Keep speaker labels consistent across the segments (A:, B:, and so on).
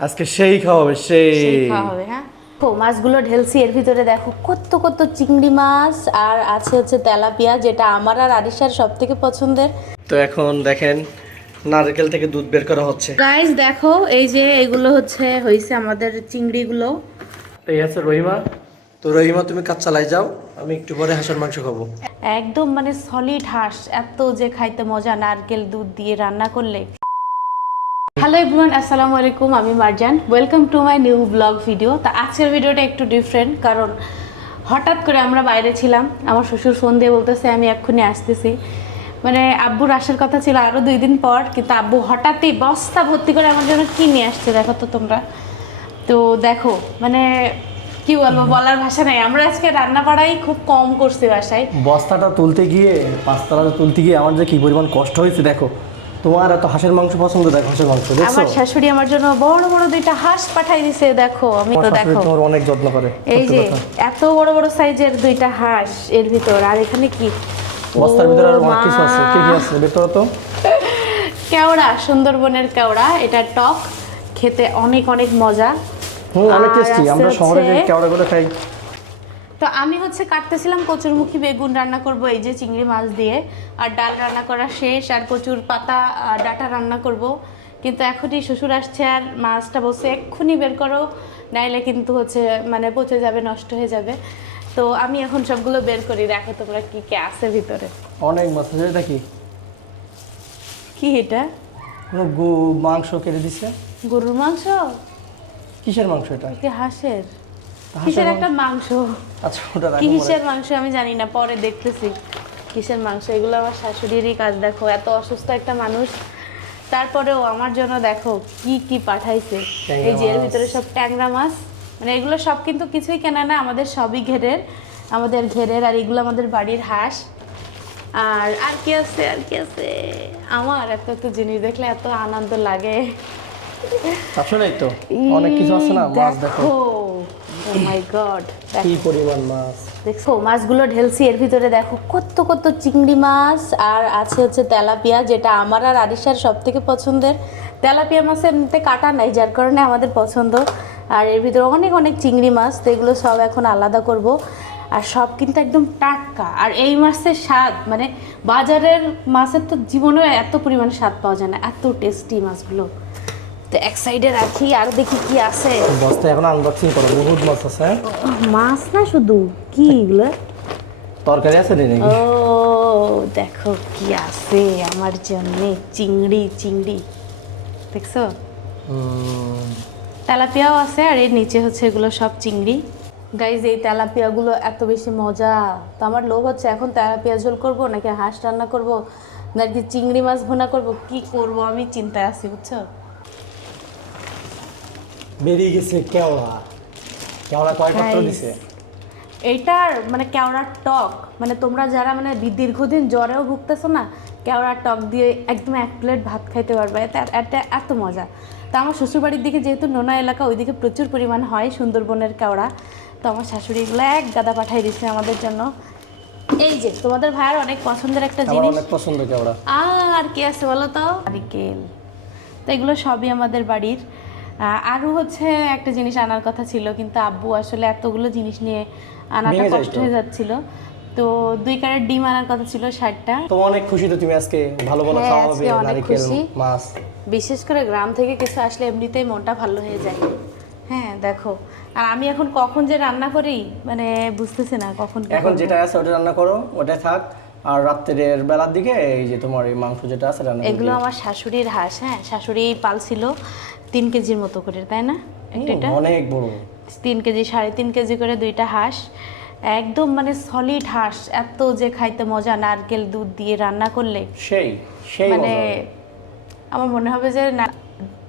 A: আজকে সেই খাওয়াবে সেই।
B: সেই খাওয়া হ্যাঁ? মাছগুলো ঢেলছি এর ভিতরে দেখো কত কত চিংড়ি মাছ আর আছে হচ্ছে তেলাপিয়া যেটা আমার আর আরিশার সব থেকে পছন্দের।
A: তো এখন দেখেন নারকেল থেকে দুধ বের করা হচ্ছে।
B: গাইস দেখো এই যে এগুলো হচ্ছে হয়েছে আমাদের চিংড়িগুলো।
A: এই আছে রহিমা। তো রহিমা তুমি কাজ চালাই যাও আমি একটু পরে হাঁসের মাংস খাব।
B: একদম মানে সলিড হাঁস এত যে খাইতে মজা নারকেল দুধ দিয়ে রান্না করলে। হ্যালো এভরিওয়ান আসসালামু আলাইকুম আমি Marjan. Welcome to my new blog video তা আজকের ভিডিওটা একটু ডিফারেন্ট কারণ হঠাৎ করে আমরা বাইরে ছিলাম। আমার শ্বশুর ফোন দিয়ে বলতেছে আমি এক্ষুনি আসতেছি। মানে আব্বুর আসার কথা ছিল আরও দুই দিন পর কিন্তু আব্বু হঠাৎই বস্তা ভর্তি করে আমার জন্য কী নিয়ে আসছে দেখো তো তোমরা। তো দেখো মানে কি বলব বলার ভাষা নাই। আমরা আজকে রান্না খুব কম করছি বাসায়।
A: বস্তাটা তুলতে গিয়ে পাঁচতলাটা তুলতে গিয়ে আমার যে কি পরিমাণ কষ্ট হয়েছে দেখো। তোমার এত হাঁসের মাংস পছন্দ দেখো হাঁসের মাংস
B: আমার শাশুড়ি আমার জন্য বড় বড় দুইটা হাঁস পাঠাই দিছে দেখো আমি তো দেখো।
A: তোমার অনেক যত্ন করে
B: এই যে এত বড় বড় সাইজের দুইটা হাঁস এর ভিতর আর এখানে কি?
A: বস্তার ভিতরে আর অনেক কিছু আছে কি কি আছে? ভেতরে তো?
B: কেওড়া সুন্দরবনের কেওড়া এটা টক খেতে অনেক অনেক মজা।
A: হুম অনেক টেস্টি আমরা শহরে যে কেওড়াগুলো খাই।
B: তো আমি হচ্ছে কাটতেছিলাম কচুরমুখী বেগুন রান্না করব এই যে চিংড়ি মাছ দিয়ে। আর ডাল রান্না করা শেষ আর কচুর পাতা ডাটা রান্না করব। কিন্তু এখনই শ্বশুর আসছে আর মাছটা বসে এক্ষুনি বের করো নাইলে কিন্তু হচ্ছে মানে পচে যাবে নষ্ট হয়ে যাবে। তো আমি এখন সবগুলো বের করি দেখো তোমরা কি কি আছে ভিতরে।
A: অনেক মাছ আছে এটা কি?
B: কি এটা?
A: মাংস কেটে দিছে?
B: গরুর মাংস?
A: কিসের মাংস এটা?
B: হাঁসের? কিসের একটা মাংস?
A: আচ্ছা ওটা
B: কি কিসের মাংস আমি জানি না পরে দেখতেছি। কিসের মাংস? এগুলো আমার শাশুড়িরই কাজ দেখো এত অসুস্থ একটা মানুষ। তারপরেও আমার জন্য দেখো কি কি পাঠাইছে। এই যে এর
A: মাছ।
B: ভিতরে সব ট্যাংরা মাছ। মানে এগুলো সব কিন্তু কিছুই কেনা না আমাদের সবই ঘেরের। আমাদের ঘেরের আর এগুলো আমাদের বাড়ির হাঁস। আর আর কি আছে আর কি আছে? আমার এত এত জিনিস দেখলে এত আনন্দ লাগে।
A: আসলেই তো? অনেক কিছু আছে না? মাছ দেখো।
B: ও মাই গড
A: কি পরিমাণ মাছ?
B: দেখছ মাছগুলো ঢেলছি এর ভিতরে দেখো কত কত চিংড়ি মাছ আর আছে হচ্ছে তেলাপিয়া যেটা আমার আর আরিশার সব থেকে পছন্দের। তেলাপিয়া মাছের এমনিতে কাটা নাই যার কারণে আমাদের পছন্দ। আর এর ভিতরে অনেক অনেক চিংড়ি মাছ তো এগুলো সব এখন আলাদা করব। আর সব কিন্তু একদম টাটকা। আর এই মাছের স্বাদ মানে বাজারের মাছের তো জীবনে এত পরিমাণে স্বাদ পাওয়া যায় না এত টেস্টি মাছগুলো। তো এক সাইডে রাখি আর দেখি কি আছে।
A: বস্তা এখন আনবক্সিং করো বহুত মাছ আছে হ্যাঁ?
B: মাছ না শুধু? কি এগুলো?
A: তরকারি আছে নাকি?
B: ও দেখো কি আছে আমার জন্য। চিংড়ি চিংড়ি। দেখছ? তেলাপিয়াও আছে আর এর নিচে হচ্ছে এগুলো সব চিংড়ি। গাইজ এই তেলাপিয়াগুলো এত বেশি মজা। তো আমার লোভ হচ্ছে এখন তেলাপিয়া ঝোল করব নাকি হাঁস রান্না করব নাকি চিংড়ি মাছ ভুনা করব? কি করব? আমি চিন্তায় আছি বুঝছ?
A: বেরিয়ে গেছে কেওড়া। কেওড়া কয় পাত্র দিছে?
B: এইটার মানে কেওড়ার টক মানে তোমরা যারা মানে দীর্ঘদিন জ্বরেও ভুগতেছো না কেওড়ার টক দিয়ে একদম এক প্লেট ভাত খাইতে পারবে। এটা এত মজা। তো আমার শ্বশুরবাড়ির দিকে যেহেতু নোনা এলাকা ওইদিকে প্রচুর পরিমাণ হয় সুন্দরবনের কেওড়া। তো আমার শাশুড়ি এগুলো এক গাদা পাঠাই দিচ্ছে আমাদের জন্য। এই যে তোমাদের ভাইয়ের অনেক পছন্দের একটা জিনিস।
A: অনেক পছন্দ কেওড়া।
B: আর কি আছে বলো তো? নারিকেল তো এগুলো সবই আমাদের বাড়ির। আরও হচ্ছে একটা জিনিস আনার কথা ছিল কিন্তু আব্বু আসলে এতগুলো জিনিস নিয়ে আনাটা কষ্ট হয়ে যাচ্ছিল। তো দুই ক্যারেট ডিম আনার কথা ছিল ষাটটা।
A: তো অনেক খুশি তো তুমি আজকে ভালো ভালো
B: হ্যাঁ,
A: খাওয়া হবে
B: অনেক খুশি।
A: মাছ।
B: বিশেষ করে গ্রাম থেকে কিছু আসলে এমনিতেই মনটা ভালো হয়ে যায়। হ্যাঁ দেখো। আর আমি এখন কখন যে রান্না করি মানে বুঝতেছি না কখন
A: এখন যেটা আছে ওটা রান্না করো ওটা থাক। আর রাত্রের বেলার দিকে এই যে তোমার এই মাংস যেটা আছে রান্না
B: এগুলো আমার শাশুড়ির হাঁস হ্যাঁ শাশুড়ি পালছিল তিন কেজির মতো করে তাই না? একটা
A: অনেক বড়।
B: তিন কেজি সাড়ে তিন কেজি করে দুইটা হাঁস। একদম মানে সলিড হাঁস এত যে খাইতে মজা নারকেল দুধ দিয়ে রান্না করলে।
A: সেই সেই
B: মানে আমার মনে হবে যে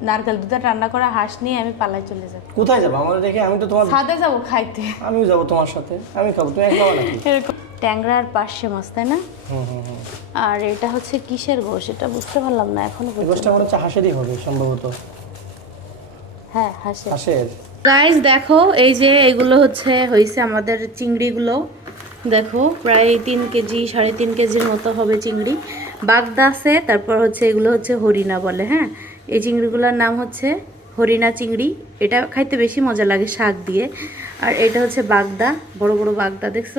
B: নারকেল দুধের রান্না করা হাঁস নিয়ে আমি পালাই চলে যাব।
A: কোথায় যাব? আমাদের দেখে আমি তো তোমার
B: ছাদে যাব খাইতে।
A: আমিও যাব তোমার সাথে। আমি খাব তুমি একদম নাকি?
B: এরকম। ট্যাংরার পার্শে মাছ তাই না? আর এটা হচ্ছে কিসের গোশ? এটা বুঝতে পারলাম না এখনও।
A: গোষ্ঠটা আমার হচ্ছে হাঁসেরই হবে সম্ভবত।
B: হ্যাঁ হাঁসের।
A: হাঁসের?
B: গাইস দেখো এই যে এগুলো হচ্ছে হয়েছে আমাদের চিংড়িগুলো। দেখো প্রায় তিন কেজি সাড়ে তিন কেজির মতো হবে চিংড়ি। বাগদা আছে তারপর হচ্ছে এগুলো হচ্ছে হরিণা বলে হ্যাঁ? এই চিংড়িগুলোর নাম হচ্ছে হরিণা চিংড়ি। এটা খাইতে বেশি মজা লাগে শাক দিয়ে। আর এটা হচ্ছে বাগদা বড় বড় বাগদা দেখছ?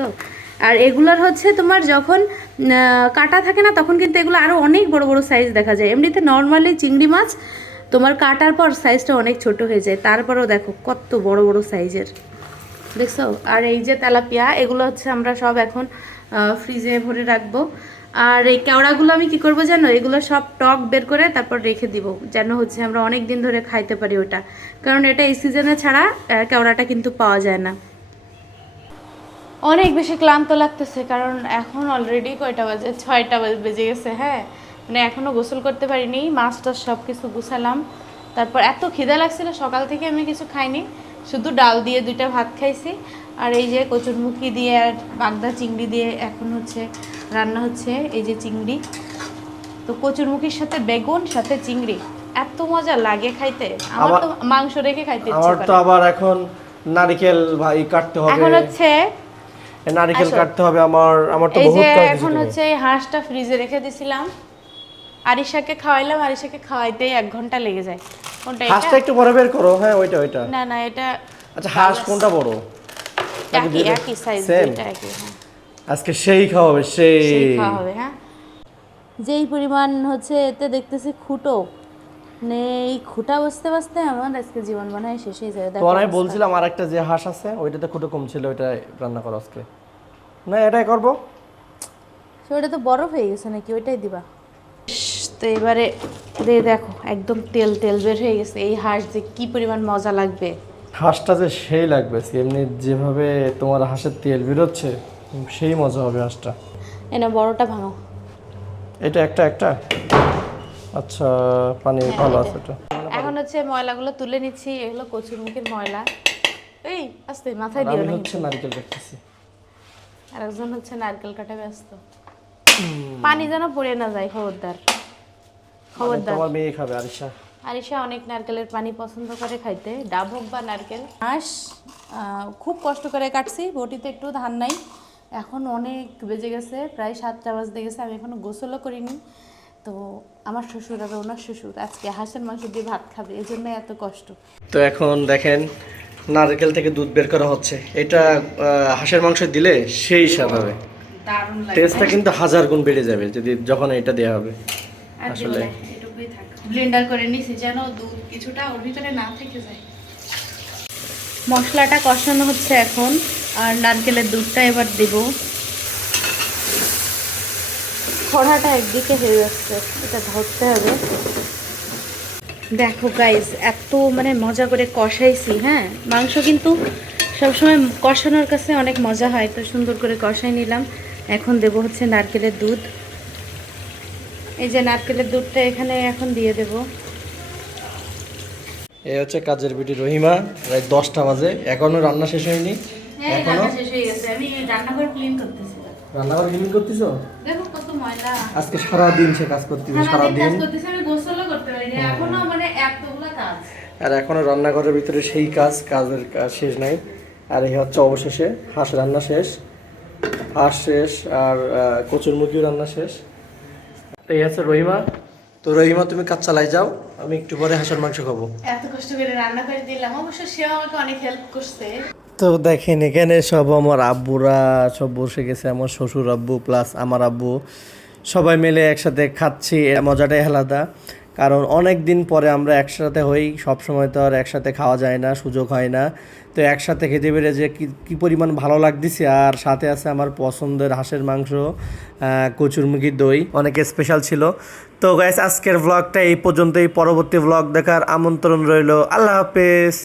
B: আর এগুলোর হচ্ছে তোমার যখন কাটা থাকে না তখন কিন্তু এগুলো আরও অনেক বড় বড় সাইজ দেখা যায়। এমনিতে নর্মালি চিংড়ি মাছ তোমার কাটার পর সাইজটা অনেক ছোট হয়ে যায়, তারপরেও দেখো কত বড় বড় সাইজের দেখছ? আর এই যে তেলাপিয়া, এগুলো হচ্ছে আমরা সব এখন ফ্রিজে ভরে রাখব। আর এই কেওড়াগুলো আমি কি করব জানো? এগুলো সব টক বের করে তারপর রেখে দিব, যেন হচ্ছে আমরা অনেক দিন ধরে খাইতে পারি ওটা। কারণ এটা এই সিজনে ছাড়া কেওড়াটা কিন্তু পাওয়া যায় না। অনেক বেশি ক্লান্ত লাগতেছে, কারণ এখন অলরেডি কয়টা বাজে? ছয়টা বাজে, বেজে গেছে হ্যাঁ? মানে এখনও গোসল করতে পারিনি মাছ টাছ সব কিছু গুছালাম। তারপর এত খিদে লাগছিল সকাল থেকে আমি কিছু খাইনি। শুধু ডাল দিয়ে দুইটা ভাত খাইছি। আর এই যে কচুরমুখী দিয়ে আর বাগদা চিংড়ি দিয়ে এখন হচ্ছে রান্না হচ্ছে এই যে চিংড়ি। তো কচুরমুখির সাথে বেগুন সাথে চিংড়ি। এত মজা লাগে খাইতে। আমার তো মাংস রেখে খাইতে
A: আমার তো আবার এখন নারিকেল ভাই কাটতে হবে।
B: এখন হচ্ছে
A: নারিকেল কাটতে হবে আমার আমার তো বহুত কাজ
B: এখন হচ্ছে এই হাঁসটা ফ্রিজে রেখে দিছিলাম। আরিশাকে খাওয়াইলাম আরিশাকে খাওয়াইতেই এক ঘণ্টা লেগে যায়। কোনটা
A: হাঁসটা
B: এটা
A: একটু বড় বের করো হ্যাঁ ওইটা ওইটা।
B: না না এটা
A: আচ্ছা হাঁস কোনটা বড়?
B: একই একই সাইজ? দুইটা একই হ্যাঁ।
A: আজকে সেই খাওয়াবে সেই।
B: সেই খাওয়া হবে হ্যাঁ। যেই পরিমাণ হচ্ছে এতে দেখতেছি খুঁটো। মানে এই খুঁটা বসতে বসতে আমার আজকে জীবন মনে হয় শেষ হয়ে যাবে দেখো
A: তোমার আমি বলছিলাম আর একটা যে হাঁস আছে ওইটাতে খুঁটো কম ছিল ওইটা রান্না করো আজকে। না এটাই করব?
B: ওটা তো বরফ হয়ে গেছে নাকি ওইটাই দিবা। তো এবারে দে দেখো একদম তেল তেল বের হয়ে গেছে। এই হাঁস যে কি পরিমাণ মজা লাগবে।
A: হাঁসটা যে সেই লাগবে এমনি যেভাবে তোমার হাঁসের তেল বেরোচ্ছে সেই মজা হবে হাঁসটা।
B: এনে বড়টা ভাঙো
A: এটা একটা একটা? আচ্ছা পানি
B: হ্যাঁ,
A: ভালো আছে এটা।
B: এখন হচ্ছে ময়লাগুলো তুলে নিচ্ছি এগুলো কচুর মুখের ময়লা। এই আস্তে মাথায় দিও না
A: হচ্ছে নারকেল রাখতেছি
B: আর একজন হচ্ছে নারকেল কাটা ব্যস্ত। পানি যেন পড়ে না যায় খবরদার। খবরদার।
A: তোমার মেয়ে খাবে আরিশা।
B: আরিশা অনেক নারকেলের পানি পছন্দ করে খাইতে ডাব হোক বা নারকেল। হাঁস খুব কষ্ট করে কাটছি বটিতে একটু ধান নাই। এখন অনেক বেজে গেছে প্রায় সাতটা বাজতে গেছে আমি এখনও গোসলও করিনি। তো আমার শ্বশুর আর ওনার শ্বশুর আজকে হাঁসের মাংস দিয়ে ভাত খাবে এই জন্য এত কষ্ট।
A: তো এখন দেখেন নারকেল থেকে দুধ বের করা হচ্ছে। এটা হাঁসের মাংস দিলে সেই স্বাদ হবে। টেস্টটা কিন্তু হাজার গুণ বেড়ে যাবে যদি যখন এটা দেওয়া হবে।
B: আর
A: আসলে।
B: এটুকুই থাক। ব্লেন্ডার করে নিছি যেন দুধ কিছুটা ওর ভিতরে না থেকে যায়। মশলাটা কষানো হচ্ছে এখন আর নারকেলের দুধটা এবার দেব। খড়াটা একদিকে হয়ে যাচ্ছে এটা ধরতে হবে। দেখো গাইস এত মানে মজা করে কষাইছি হ্যাঁ? মাংস কিন্তু সবসময় কষানোর কাছে অনেক মজা হয় তো সুন্দর করে কষাই নিলাম। এখন দেব হচ্ছে নারকেলের দুধ। এই যে নারকেলের দুধটা এখানে এখন দিয়ে দেব।
A: এই হচ্ছে কাজের বিটি রহিমা প্রায় দশটা বাজে। এখনও রান্না শেষ হয়নি? এখনও?
B: শেষ হয়ে গেছে। আমি রান্নাঘর ক্লিন করতেছিলাম
A: রান্নাঘর ক্লিন করতেছো?
B: দেখো কত ময়লা।
A: আজকে সারা দিন সে কাজ করতেছে সারা
B: সারাদিন কাজ
A: দিন
B: করতেছি আমি গোসলও করতে পারি না এখনও মানে এতগুলো কাজ।
A: আর এখনও রান্নাঘরের ভিতরে সেই কাজ কাজের কাজ শেষ নাই। আর এই হচ্ছে অবশেষে হাঁস রান্না শেষ। হাঁস শেষ আর আহ, কচুরমুখিও রান্না শেষ। তো এই আছে রহিমা। তো রহিমা তুমি কাজ চালাই যাও আমি একটু পরে হাঁসের মাংস খাব।
B: এত কষ্ট করে রান্না করে দিলাম অবশ্য সে আমাকে অনেক হেল্প করছে।
A: তো দেখেন এখানে সব আমার আব্বুরা সব বসে গেছে আমার শ্বশুর আব্বু প্লাস আমার আব্বু। সবাই মিলে একসাথে খাচ্ছি এর মজাটাই আলাদা। কারণ অনেক দিন পরে আমরা একসাথে হই সব সময় তো আর একসাথে খাওয়া যায় না, সুযোগ হয় না। তো একসাথে খেতে পেরে যে কি, কী পরিমাণ ভালো লাগতেছে, আর সাথে আছে আমার পছন্দের হাঁসের মাংস কচুর কচুরমুখী দই, অনেক স্পেশাল ছিল। তো গাইস আজকের ব্লগটা এই পর্যন্তই, পরবর্তী ব্লগ দেখার আমন্ত্রণ রইল। আল্লাহ হাফেজ।